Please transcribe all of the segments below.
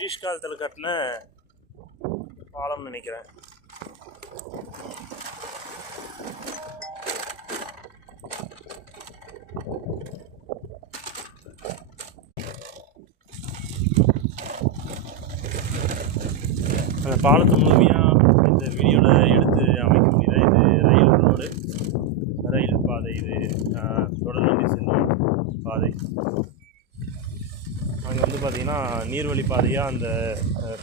British காலத்தில் கட்டின பாலம் நினைக்கிறேன். அந்த பாலத்தை முழுமையாக இந்த வீடியோவில் எடுத்து அமைக்க முடியல. இது ரயில் ரோடு, ரயில் பாதை. இது தொடர்வண்டி செல்லும் பாதை. அங்கே வந்து பார்த்திங்கன்னா நீர்வழி பாதையாக அந்த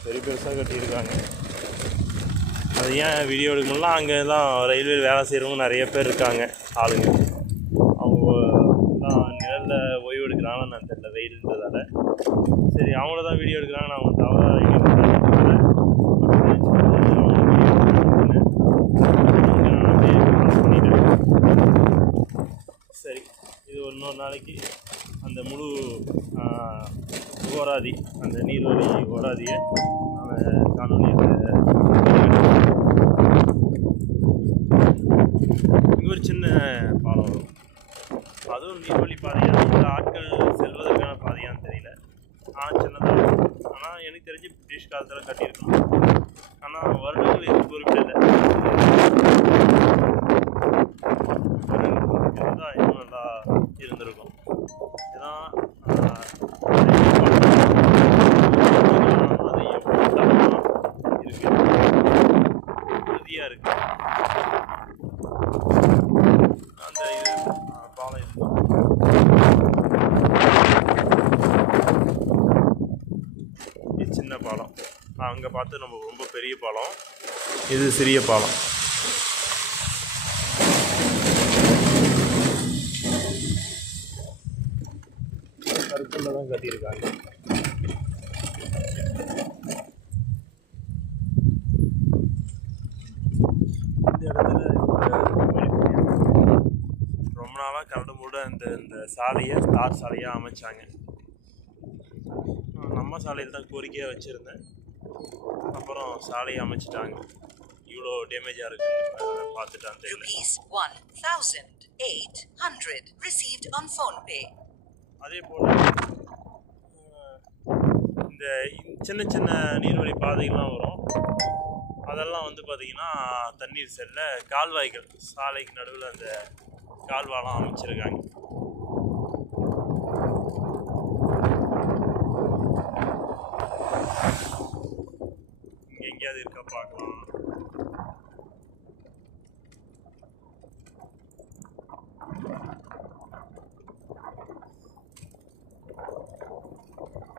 பெருசாக கட்டியிருக்காங்க. அது ஏன் வீடியோ எடுக்கணும்னா அங்கே தான் ரயில்வே வேலை செய்கிறவங்க நிறைய பேர் இருக்காங்க ஆளுங்க. அவங்க தான் நிழலில் ஓய்வு எடுக்கிறாங்கன்னு நான் தெரியல, வெயில்ன்றதால. சரி, அவங்கள தான் வீடியோ எடுக்கிறாங்க, நான் அவங்க தவறாக வீடியோ பண்ணிட்டேன். சரி, இது இன்னொரு நாளைக்கு அந்த முழு ஓராதி, அந்த நீர்வழி ஓராதியை நான் காணொலியில் இங்கே ஒரு சின்ன பாலம் வரும். அதுவும் நீர்வழி பாதையாக இந்த ஆட்கள் செல்வதற்கான பாதையான்னு தெரியல. ஆனால் சின்னதாக இருக்கும். ஆனால் எனக்கு தெரிஞ்சு பிரிட்டிஷ் காலத்தில் கட்டியிருக்கணும். ஆனால் வருடங்கள் இது குறிப்பிடலை. தான் இன்னும் நல்லா இருந்திருக்கும். இதுதான் அது எவ்வளோ இருக்கு, உறுதியாக இருக்கு. அந்த இது பாலம் இருக்கும். இது சின்ன பாலம். அங்கே பார்த்து நம்ம ரொம்ப பெரிய பாலம், இது சிறிய பாலம். கருக்கல்ல தான் கட்டியிருக்காங்க. இந்த இடத்துல ரொம்ப நாளாக கரடு மூட இந்த சாலையை தார் சாலையாக அமைச்சாங்க. நம்ம சாலையில் தான் கோரிக்கையாக வச்சுருந்தேன். அப்புறம் சாலையை அமைச்சிட்டாங்க. இவ்வளோ டேமேஜாக இருக்குன்னு பார்த்துட்டான் தெரியல. அதே போல் இந்த சின்ன சின்ன நீர்வழி பாதைகள்லாம் வரும். அதெல்லாம் வந்து பார்த்திங்கன்னா தண்ணீர் செல்ல கால்வாய்கள், சாலைக்கு நடுவில் அந்த கால்வாலாம் அமைச்சிருக்காங்க. இங்கே எங்கேயாவது இருக்கா பார்க்கலாம்.